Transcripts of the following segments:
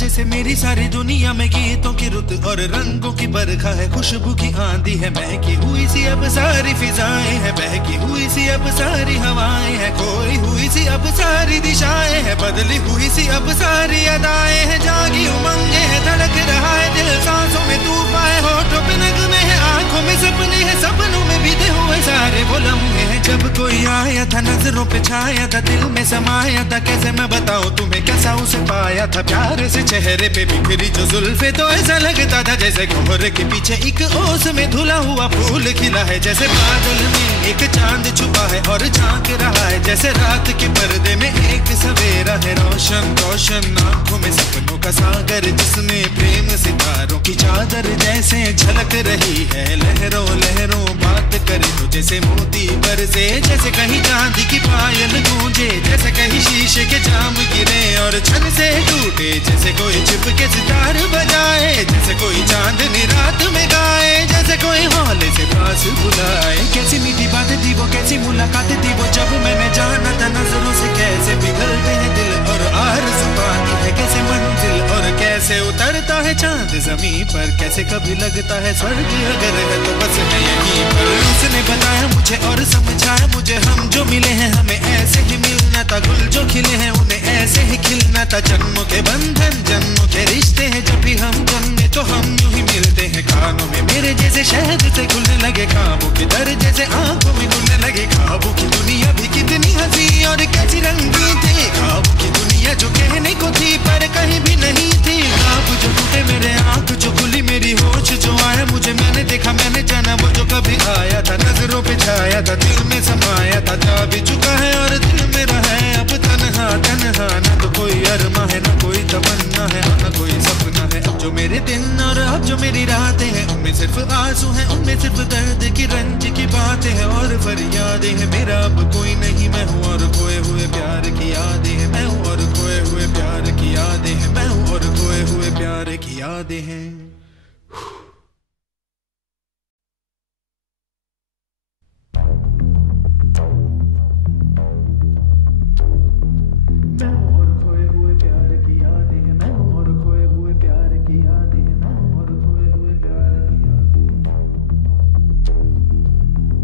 जैसे मेरी सारी दुनिया में गीतों की रुत और रंगों की बरखा है, खुशबू की आंधी है, महकी हुई सी अब सारी फिजाएं हैं, बहकी हुई सी अब सारी हवाएं हैं, खोई हुई सी अब सारी दिशाएं हैं, बदली हुई सी अब सारी अदाएं हैं, जागी उमंगे है, धड़क रहा है दिल, सांसों में तूफान है, होठों पे नगमे है, आंखों में सपने हैं, सपनों में बीते हुए सारे वो लम्हे हैं। जब कोई आया था नजरों पे छाया था, दिल में समाया था, कैसे मैं बताऊं तुम्हें कैसा उसे पाया था, प्यार से चेहरे पे बिखरी जो जुल्फे, तो ऐसा लगता था जैसे कोहरे के पीछे एक ओस में धुला हुआ फूल खिला है, जैसे बादल में एक चांद छुपा है और झांक रहा है, जैसे रात के पर्दे में एक सवेरा है, रोशन रोशन आंखों में सपनों का सागर, जिसमें प्रेम सितारों की चादर जैसे झलक रही है, लहरों लहरों बात करे तो जैसे मोती बरसे, जैसे कहीं चांदी की पायल गूंजे, जैसे कहीं शीशे के जाम गिरे और छन से टूटे, जैसे कोई छिप के सितार बजाए, जैसे कोई चांदनी रात में गाए, जैसे कोई हौले से पास बुलाए। कैसी मीठी बात थी वो, कैसी मुलाकात थी वो, जब मैंने जाना था नजरों से कैसे पिघलते हैं दिल और आरज़ू पाती है कैसे मंजिल, और कैसे उतरता है चांद जमीन पर, कैसे कभी लगता है स्वर्ग अगर है तो बस मैं यहीं पर। उसने बताया मुझे और समझाया मुझे, हम जो मिले हैं हमें ऐसे ही मिलना था, गुल जो खिले हैं उन्हें ऐसे ही खिलना था, जन्मों के बंधन जन्मों के रिश्ते हैं, जब भी हम जन्मे तो हम यूं ही मिलते हैं, खानों में मेरे जैसे शहद से खुलने लगे, ख्वाबों के दर जैसे आंखों में घुलने लगे, ख्वाबों की दुनिया भी कितनी हंसी और कैसी रंगीन थी, ख्वाबों की दुनिया जो कहने को थी पर कहीं भी नहीं थी, ख्वाब जो टूटे मेरे आंख जो खुली मेरी होश जो आया मुझे, मैंने देखा मैंने जाना वो जो कभी आया था, नजरों पे छाया था, दिल में समाया था, जा भी चुका है और दिल में रहा है अब तन्हा तन्हा, ना तो कोई अरमा है ना कोई तमन्ना है ना कोई सपना है, अब जो मेरे दिन और अब जो मेरी रातें हैं उनमें सिर्फ आंसू हैं, उनमें सिर्फ दर्द की रंज की बातें हैं और फरियादें हैं, मेरा अब कोई नहीं मैं हूँ और खोए हुए प्यार की यादें हैं, मैं हूँ और खोए हुए प्यार की यादें हैं, मैं हूँ और खोए हुए प्यार की यादें हैं।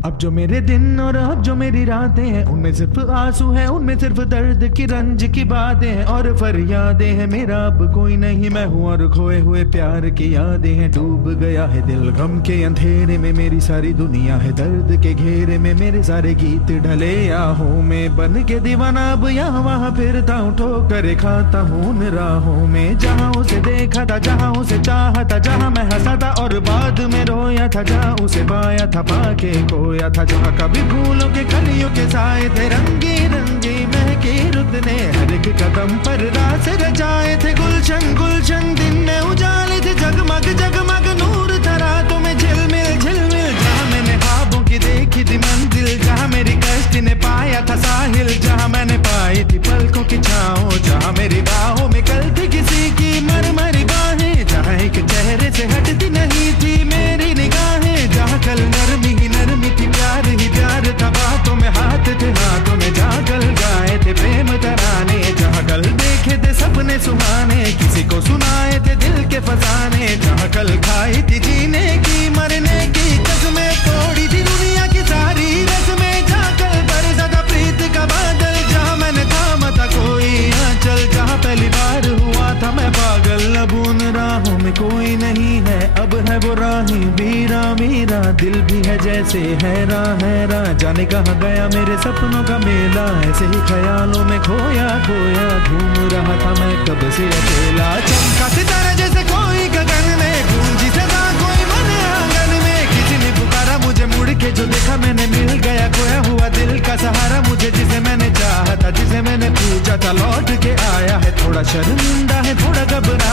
अब जो मेरे दिन और अब जो मेरी रातें हैं उनमें सिर्फ आंसू हैं, उनमें सिर्फ दर्द की रंज की बातें हैं और फरियादें हैं, मेरा अब कोई नहीं मैं हूँ और खोए हुए प्यार की यादें हैं, डूब गया है दिल गम के अंधेरे में, मेरी सारी दुनिया है दर्द के घेरे में, मेरे सारे गीत ढले आहों में, बन के दीवाना अब यहाँ वहाँ फिरता हूँ, ठोकर खाता हूँ उन राहों में, जहाँ उसे देखा था जहाँ उसे चाहा था, जहाँ मैं हंसा था और बाद में रोया था, जहाँ उसे पाया था पाके खोया था, जहाँ कभी फूलों के कलियों के साए थे, रंगी रंगी महकी रुत ने हर एक कदम पर रास रचाए थे, गुलशन गुलशन दिन में उजाले थे, जगमग जगमग नूर था रातों में झिलमिल झिलमिल, जहाँ मैंने ख्वाबों की देखी थी मंजिल, जहाँ मेरी कश्ती ने पाया था साहिल, जहाँ मैंने पाई थी पलकों की छाँव, जहाँ मेरी बाहों में कल थी किसी की मरमरी बाहें, जहाँ एक चेहरे से हटती नहीं थी मेरी निगाहें, जहाँ कल नरमी ही नरमी थी प्यार ही प्यार था, बातों में हाथ थे हाथों में, जहाँ कल गाए थे प्रेम तराने, जहाँ कल देखे थे सपने सुहाने, किसी को सुनाए थे दिल के फसाने, जहाँ कल खाई थी जीने की मरने की कसमें, तोड़ी थी दुनिया की सारी रस्में, जहाँ कल बरसा था प्रीत का बादल, जहाँ मैंने थामा था कोई आंचल, जहाँ पहली बार हुआ था मैं पागल, अब उन राहों में कोई नहीं है, अब है वो राही वीरा मेरा दिल भी है जैसे हैरा हैरा, जाने कहाँ गया मेरे सपनों का मेला, ऐसे ही ख्यालों में खोया खोया घूम रहा था मैं कब से अकेला, चमका सितारा जैसे कोई गगन में, गूंजी सदा कोई मन आंगन में, किसी ने पुकारा मुझे मुड़ के जो देखा मैंने, मिल गया खोया हुआ दिल का सहारा मुझे, जिसे मैंने चाहा था जिसे मैंने पूछा था लौट के आया है, थोड़ा शर्मिंदा है थोड़ा घबरा